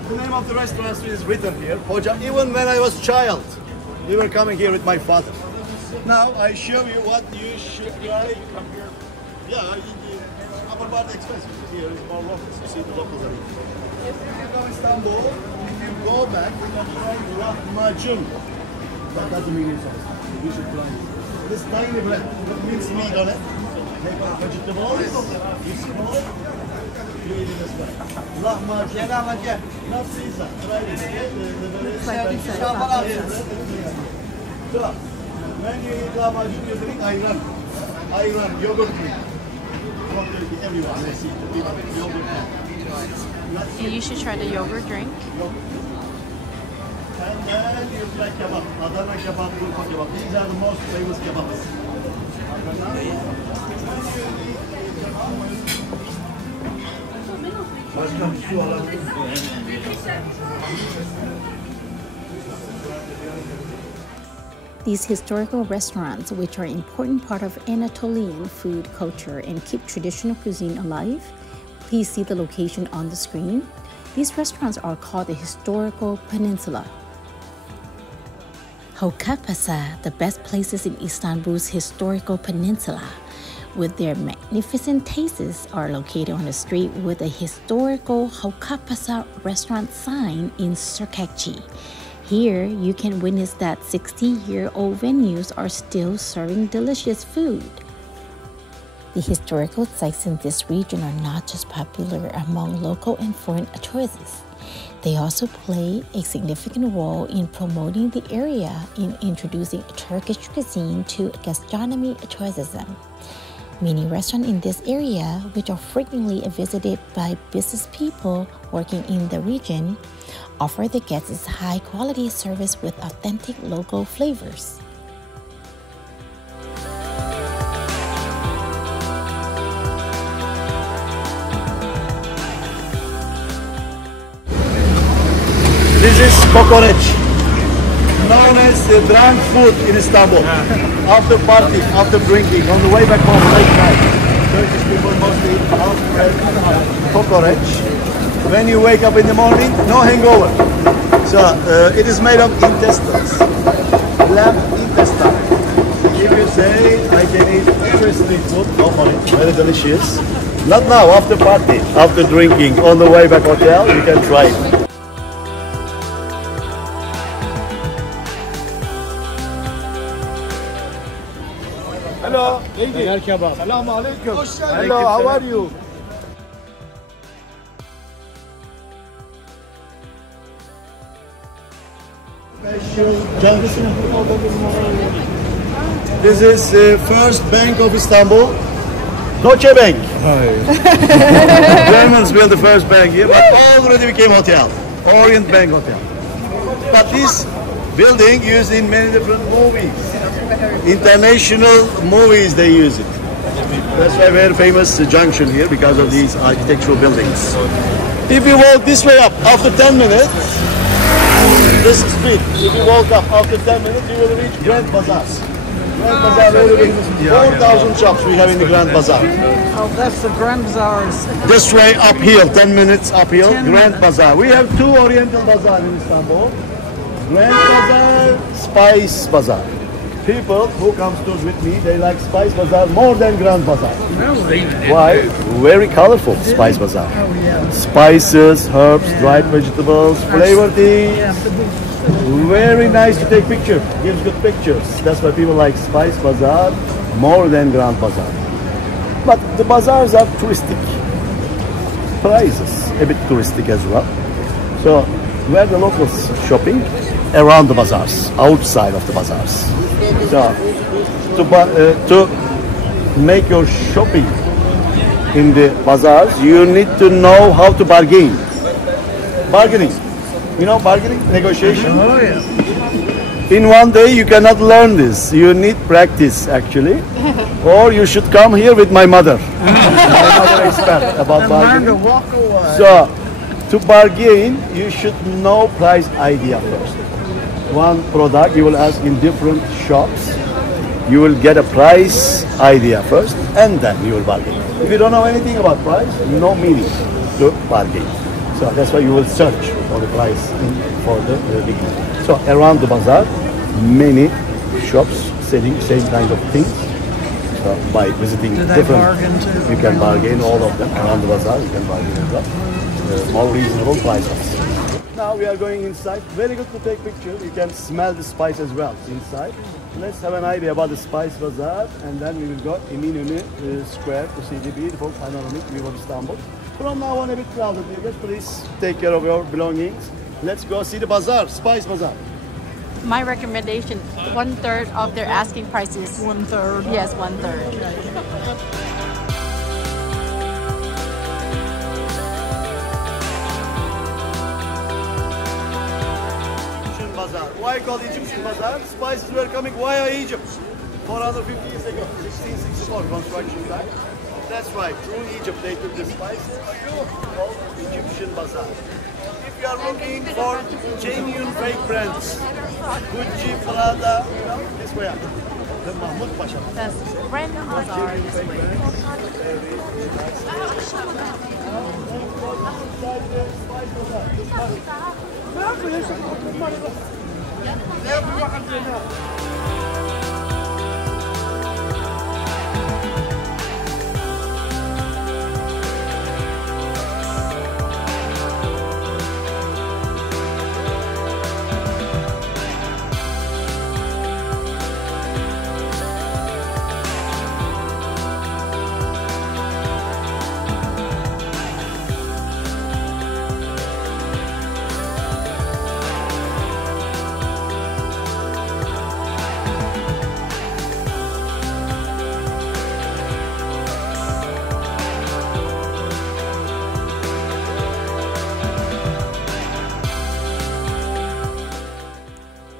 The name of the restaurant is written here. Hocam, even when I was a child, we were coming here with my father. Now I show you what you should try. Yeah, upper part expensive. Here is more locals. You see the locals are here. If you come to Istanbul, if you go back, you can try lahmacun. That doesn't mean it's awesome. You should try it. This tiny bread with minced meat on it. They got vegetables. You small. You eat it this way. Lahmacun. Not Caesar. Try it. Looks like pizza. So, when you eat lahmacun, you drink ayran. Ayran, yogurt drink. From Turkey, everyone. I see yogurt drink. And you should try the yogurt drink. And then you like kebab. Adana kebab, Urfa kebab. These are the most famous kebabs. Başka bir su alabilir miyim? These historical restaurants, which are an important part of Anatolian food culture and keep traditional cuisine alive, please see the location on the screen. These restaurants are called the Historical Peninsula. Hocapaşa, the best places in Istanbul's historical peninsula, with their magnificent tastes, are located on the street with a historical Hocapaşa restaurant sign in Sirkeci. Here, you can witness that 60-year-old venues are still serving delicious food. The historical sites in this region are not just popular among local and foreign tourists. They also play a significant role in promoting the area in introducing Turkish cuisine to gastronomy tourism. Many restaurants in this area, which are frequently visited by business people working in the region, offer the guests high-quality service with authentic local flavors. This is kokoreç, known as the drunk food in Istanbul. After party, after drinking, on the way back home late night, Turkish people mostly eat kokoreç. When you wake up in the morning, no hangover. So it is made of intestines, lamb intestine. If you say I can eat every street food, go for it. Very delicious. Not now, after party, after drinking, on the way back hotel, you can try it. Hello, lady. Assalamu alaikum. Hello, how are you? This is first bank of Istanbul, Deutsche Bank. Germans built the first bank here, but already became hotel, Orient Bank Hotel. But this building used in many different movies, international movies they use it. That's why very famous junction here because of these architectural buildings. If you walk this way up, after 10 minutes, this street, if you walk up after 10 minutes, you will reach Grand Bazaar. Grand Bazaar, very big. 4,000 shops we have in the Grand Bazaar. Oh, that's the Grand Bazaars. This way uphill, 10 minutes uphill, Grand Bazaar. We have two Oriental Bazaar in Istanbul. Grand Bazaar, Spice Bazaar. People who come to with me, they like Spice Bazaar more than Grand Bazaar. Why? Very colorful Spice Bazaar. Spices, herbs, dried vegetables, flavored teas. Very nice to take pictures. Gives good pictures. That's why people like Spice Bazaar more than Grand Bazaar. But the bazaars are touristic. Prices a bit touristic as well. So where the locals shopping? Around the bazaars, outside of the bazaars. So to make your shopping in the bazaars, you need to know how to bargain. Bargaining. You know, bargaining, negotiation. Oh yeah. In one day, you cannot learn this. You need practice, actually. Or you should come here with my mother. My mother expert about And learn to bargaining. walk away. So, to bargain, you should know price idea first. One product you will ask in different shops. You will get a price idea first, and then you will bargain. If you don't know anything about price, no meaning to bargain. So that's why you will search for the price for the beginning. So around the bazaar, many shops selling same kind of things. So by visiting Do they different, bargain too? you can bargain all of them around the bazaar. You can bargain as well. More reasonable prices. Now we are going inside. Very good to take pictures. You can smell the spice as well inside. Let's have an idea about the spice bazaar, and then we will go Eminönü Square to see the beautiful panoramic view of Istanbul. From now on, a bit crowded. Please take care of your belongings. Let's go see the bazaar, spice bazaar. My recommendation, 1/3 of their asking price is 1/3. Yes, 1/3. Egyptian bazaar. Why called Egyptian bazaar? Spices were coming via Egypt 450 years ago, 1664 construction time. That's right, through Egypt they took the spices called Egyptian bazaar. If you are looking for genuine fake brands, Gucci, Prada, you know, this way up. The Mahmud Pasha. That's random bazaar this way.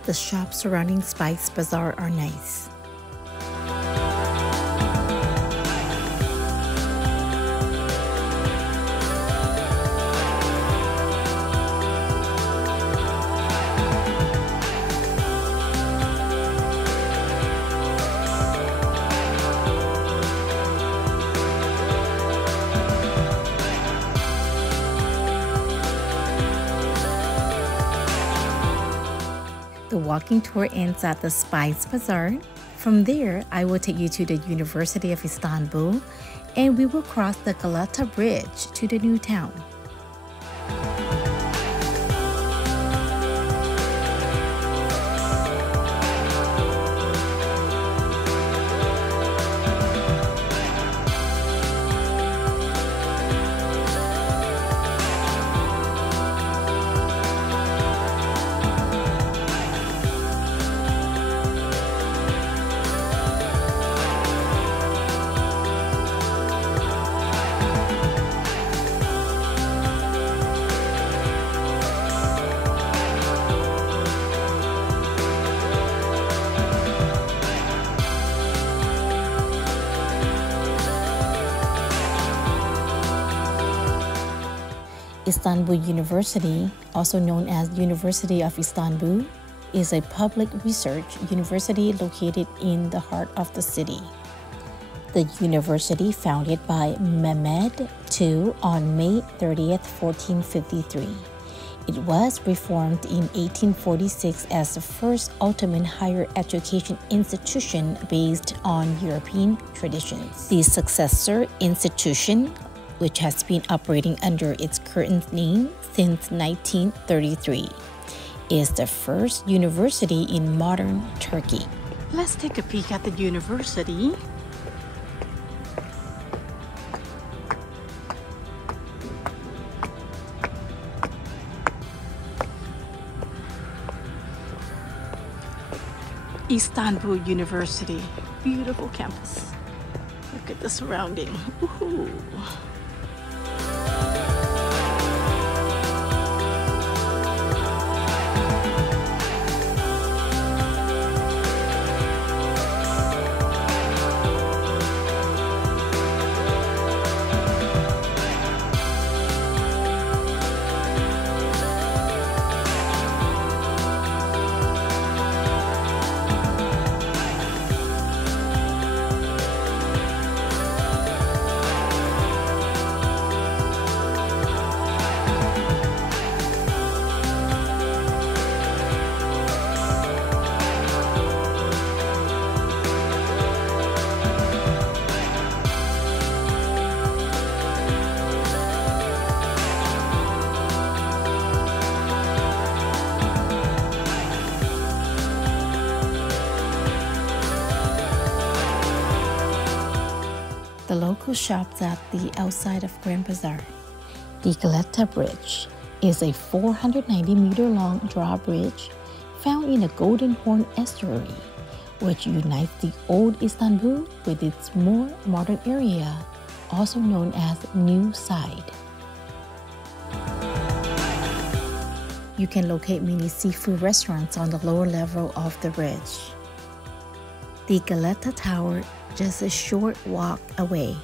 The shops surrounding Spice Bazaar are nice. The walking tour ends at the Spice Bazaar. From there, I will take you to the University of Istanbul, and we will cross the Galata Bridge to the new town. Istanbul University, also known as University of Istanbul, is a public research university located in the heart of the city. The university, founded by Mehmed II on May 30th, 1453. It was reformed in 1846 as the first Ottoman higher education institution based on European traditions. The successor institution, which has been operating under its current name since 1933, is the first university in modern Turkey. Let's take a peek at the university. Istanbul University, beautiful campus. Look at the surrounding. Woohoo. the local shops at the outside of Grand Bazaar. The Galata Bridge is a 490-meter-long drawbridge found in the Golden Horn Estuary, which unites the old Istanbul with its more modern area, also known as New Side. You can locate many seafood restaurants on the lower level of the bridge. The Galata Tower just a short walk away.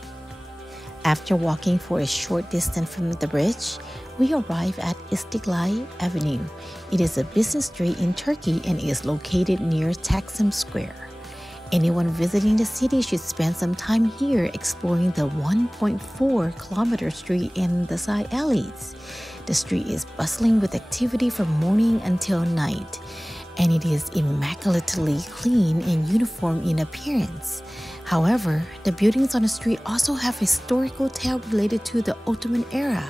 After walking for a short distance from the bridge, we arrive at Istiklal Avenue. It is a business street in Turkey and is located near Taksim Square. Anyone visiting the city should spend some time here exploring the 1.4-kilometer street and the side alleys. The street is bustling with activity from morning until night, and it is immaculately clean and uniform in appearance. However, the buildings on the street also have historical tale related to the Ottoman era.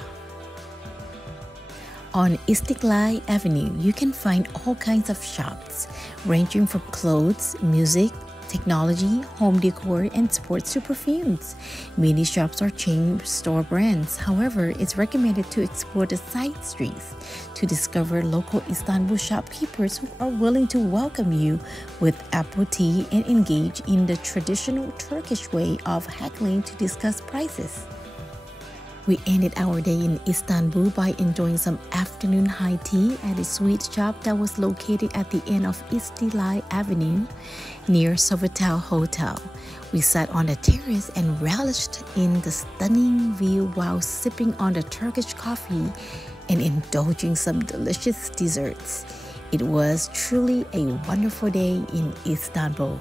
On Istiklal Avenue, you can find all kinds of shops, ranging from clothes, music, technology, home decor, and sports to perfumes. Many shops are chain store brands. However, it's recommended to explore the side streets to discover local Istanbul shopkeepers who are willing to welcome you with apple tea and engage in the traditional Turkish way of haggling to discuss prices. We ended our day in Istanbul by enjoying some afternoon high tea at a sweet shop that was located at the end of Istiklal Avenue near Sofitel Hotel. We sat on the terrace and relished in the stunning view while sipping on the Turkish coffee and indulging some delicious desserts. It was truly a wonderful day in Istanbul.